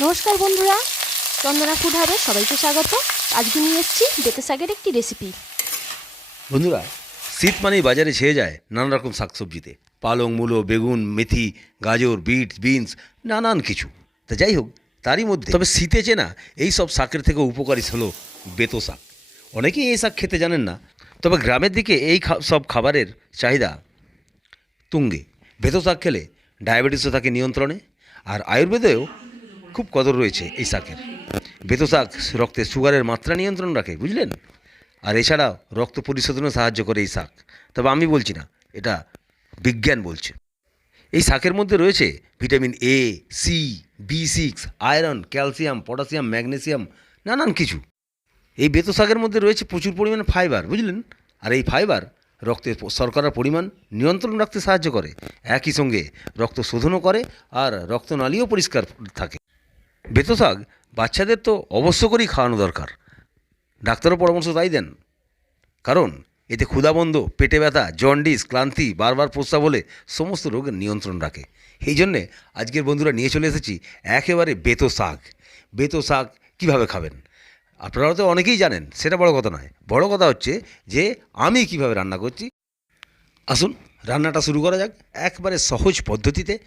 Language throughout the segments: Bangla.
নমস্কার বন্ধুরা, চন্দনা ফুড হাবে সবাইকে স্বাগত। আজকে নিয়ে এসেছি বেতে শাকের একটি রেসিপি বন্ধুরা, শীত মানেই বাজারে ছেয়ে যায় নানা রকম শাকসবজিতে। পালং, মূলো, বেগুন, মেথি, গাজর বিট বিনস, নানান কিছু। তা যাই হোক, তারই মধ্যে তবে শীতে চেনা এই সব শাকের থেকে উপকারী হলো বেতো শাক। অনেকেই এই শাক খেতে জানেন না, তবে গ্রামের দিকে এই সব খাবারের চাহিদা তুঙ্গে। বেতো শাক খেলে ডায়াবেটিসও থাকে নিয়ন্ত্রণে, আর আয়ুর্বেদেও খুব কদর রয়েছে এই শাকের। বেতো শাক রক্তে সুগারের মাত্রা নিয়ন্ত্রণ রাখে, বুঝলেন? আর এছাড়াও রক্ত পরিশোধনে সাহায্য করে এই শাক। তবে আমি বলছি না, এটা বিজ্ঞান বলছে। এই শাকের মধ্যে রয়েছে vitamin A C B six iron calcium potassium magnesium নানান কিছু। এই বেতো শাকের মধ্যে রয়েছে প্রচুর পরিমাণে ফাইবার বুঝলেন? আর এই ফাইবার রক্তের প- শর্করার পরিমাণ নিয়ন্ত্রণ রাখতে সাহায্য করে। একই সঙ্গে রক্ত শোধনও করে আর রক্তনালীও পরিষ্কার থাকে। বেতো শাক, বাচ্চাদের তো অবশ্য করেই খাওয়ানো দরকার। ডাক্তারও পরামর্শ তাই দেন। কারণ, এতে ক্ষুধাবন্ধ পেটে ব্যথা, জন্ডিস, ক্লান্তি, বারবার প্রস্রাব হলে সমস্ত রোগের নিয়ন্ত্রণ রাখে। এই জন্যে আজকের বন্ধুরা নিয়ে চলে এসেছি একেবারে বেতো শাক। বেতো শাক কীভাবে খাবেন? আপনারা তো অনেকেই জানেন, সেটা বড় কথা নয়। বড় কথা হচ্ছে যে, আমি কীভাবে রান্না করছি। আসুন, রান্নাটা শুরু করা যাক। একবারে সহজ পদ্ধতিতে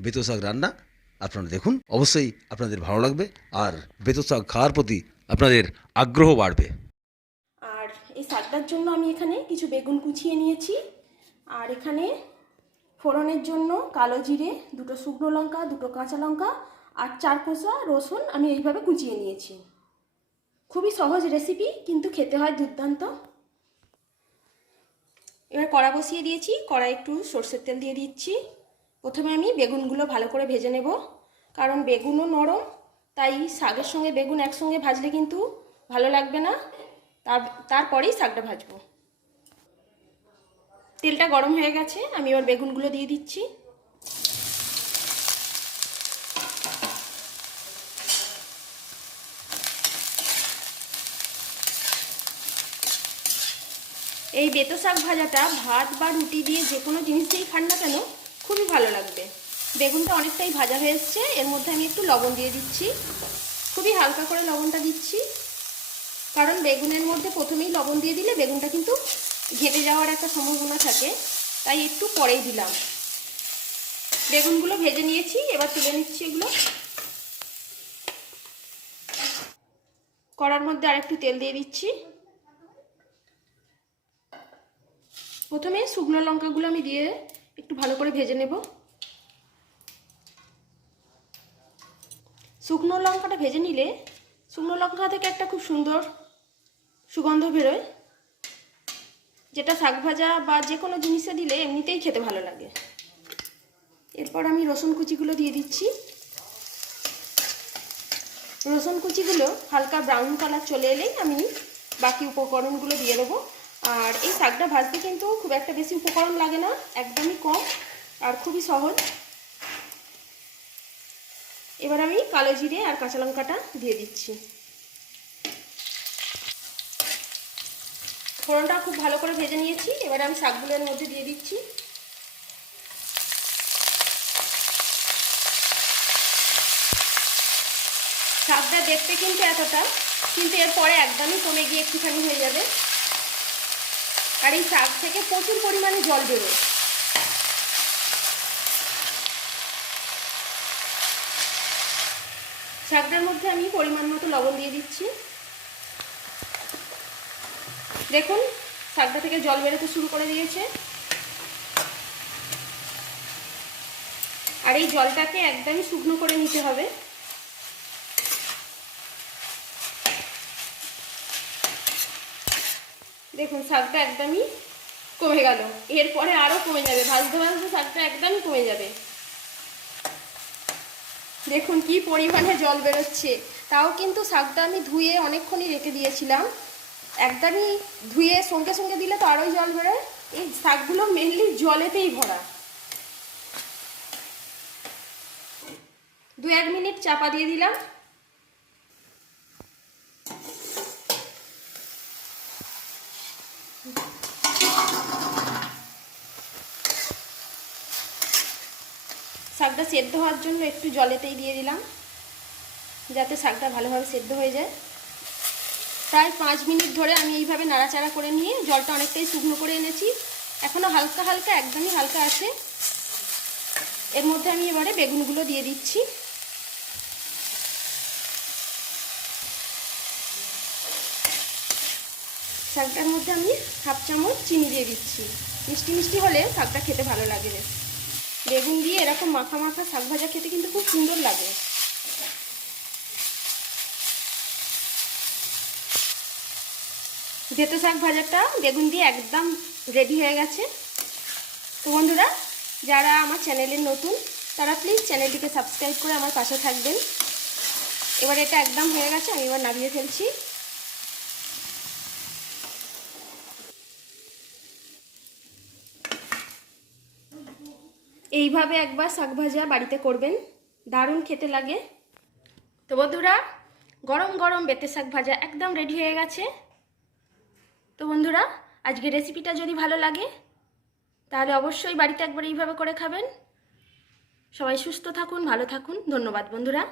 বেতো শাক রান্না আপনারা দেখুন। অবশ্যই আপনাদের ভালো লাগবে আর বেতো শাক খাওয়ার প্রতি আপনাদের আগ্রহ বাড়বে। আর এই শাকটার জন্য আমি এখানে কিছু বেগুন কুচিয়ে নিয়েছি। আর এখানে ফোড়নের জন্য কালো জিরে, দুটো শুকনো লঙ্কা, দুটো কাঁচা লঙ্কা আর চার কোষা রসুন আমি এইভাবে কুচিয়ে নিয়েছি। খুবই সহজ রেসিপি, কিন্তু খেতে হয় দুর্দান্ত। এবার কড়া বসিয়ে দিয়েছি। কড়াই একটু সর্ষের তেল দিয়ে দিচ্ছি। প্রথমে আমি বেগুনগুলো ভালো করে ভেজে নেব। কারণ বেগুনও নরম, তাই শাকের সঙ্গে বেগুন একসঙ্গে ভাজলে কিন্তু ভালো লাগবে না। তার, তারপরেই শাকটা ভাজবো। তেলটা গরম হয়ে গেছে, আমি এবার বেগুনগুলো দিয়ে দিচ্ছি। এই বেতো শাক ভাজাটা ভাত বা রুটি দিয়ে যে কোনো জিনিস দিয়েই খান না কেন খুবই ভালো লাগবে। বেগুনটা অনেকটাই ভাজা হয়ে এসছে। এর মধ্যে আমি একটু লবণ দিয়ে দিচ্ছি। খুবই হালকা করে লবণটা দিচ্ছি। কারণ বেগুনের মধ্যে প্রথমেই লবণ দিয়ে দিলে বেগুনটা কিন্তু ঘেটে যাওয়ার একটা সম্ভাবনা থাকে। তাই একটু পরেই দিলাম। বেগুনগুলো ভেজে নিয়েছি। এবার তুলে নিচ্ছি এগুলো। কড়ার মধ্যে আরেকটু তেল দিয়ে দিচ্ছি। প্রথমে শুকনো লঙ্কাগুলো আমি দিয়ে একটু ভালো করে ভেজে নেব। শুকনো লঙ্কাটা ভেজে নিলে, শুকনো লঙ্কা থেকে একটা খুব সুন্দর সুগন্ধ বেরোয়। যেটা শাক ভাজা বা যে কোনো জিনিসে দিলে এমনিতেই খেতে ভালো লাগে। এরপর আমি রসুন কুচিগুলো দিয়ে দিচ্ছি। রসুন কুচিগুলো হালকা ব্রাউন কালার চলে এলেই আমি বাকি উপকরণগুলো দিয়ে দেবো। আর এই শাকটা ভাজতে কিন্তু খুব একটা বেশি উপকরণ লাগে না, একদমই কম আর খুবই সহজ। এবার আমি কালো জিরে আর কাঁচা লঙ্কাটা দিয়ে দিচ্ছি। ফোড়নটা খুব ভালো করে ভেজে নিয়েছি, এবার আমি শাকগুলোর মধ্যে দিয়ে দিচ্ছি। শাকটা দেখতে কিন্তু এতটা, কিন্তু এরপরে একদমই কমে গিয়ে একটুখানি হয়ে যাবে। আর এই শাক থেকে প্রচুর পরিমাণে জল বেরোয়। শাকটার মধ্যে আমি পরিমাণ মতো লবণ দিয়ে দিচ্ছি। দেখুন, শাকটা থেকে জল বেরোতে শুরু করে দিয়েছে। আর এই জলটাকে একদমই শুকনো করে নিতে হবে। দেখুন, শাকটা একদমই কমে গেল। এরপরে আরও কমে যাবে। ভাজতে ভাজতে শাকটা একদমই কমে যাবে। দেখুন, কি পরিমাণে জল বেরোচ্ছে। তাও কিন্তু শাকটা আমি ধুয়ে অনেকক্ষণই রেখে দিয়েছিলাম। একদমই ধুয়ে সঙ্গে সঙ্গে দিলে তো আরোই জল বেরোয়। এই শাকগুলো মেনলি জলেতেই ভরা। দু এক মিনিট চাপা দিয়ে দিলাম। শাকটা সেদ্ধ হওয়ার জন্য একটু জলেতেই দিয়ে দিলাম, যাতে শাকটা ভালোভাবে সেদ্ধ হয়ে যায়। প্রায় পাঁচ মিনিট ধরে আমি এইভাবে নাড়াচাড়া করে নিয়ে জলটা অনেকটাই শুকনো করে এনেছি। এখনও হালকা হালকা, একদমই হালকা আছে। এর মধ্যে আমি এবারে বেগুনগুলো দিয়ে দিচ্ছি। শাকটার মধ্যে আমি হাফ চামচ চিনি দিয়ে দিচ্ছি। মিষ্টি মিষ্টি হলে শাকটা খেতে ভালো লাগে বেশ। বেগুন দিয়ে এরকম মাখা মাখা শাক ভাজা খেতে কিন্তু খুব সুন্দর লাগে। যেতে শাক ভাজাটা বেগুন দিয়ে একদম রেডি হয়ে গেছে। তো বন্ধুরা, যারা আমার চ্যানেলের নতুন, তারা প্লিজ চ্যানেলটিকে সাবস্ক্রাইব করে আমার পাশে থাকবেন। এবার এটা একদম হয়ে গেছে, আমি এবার নামিয়ে ফেলছি। এইভাবে একবার শাক ভাজা বাড়িতে করবেন। দারুণ খেতে লাগে। তো বন্ধুরা, গরম গরম বেতে শাক ভাজা একদম রেডি হয়ে গেছে। তো বন্ধুরা আজকে রেসিপিটা যদি ভালো লাগে, তাহলে অবশ্যই বাড়িতে একবার এইভাবে করে খাবেন। সবাই সুস্থ থাকুন, ভালো থাকুন। ধন্যবাদ বন্ধুরা।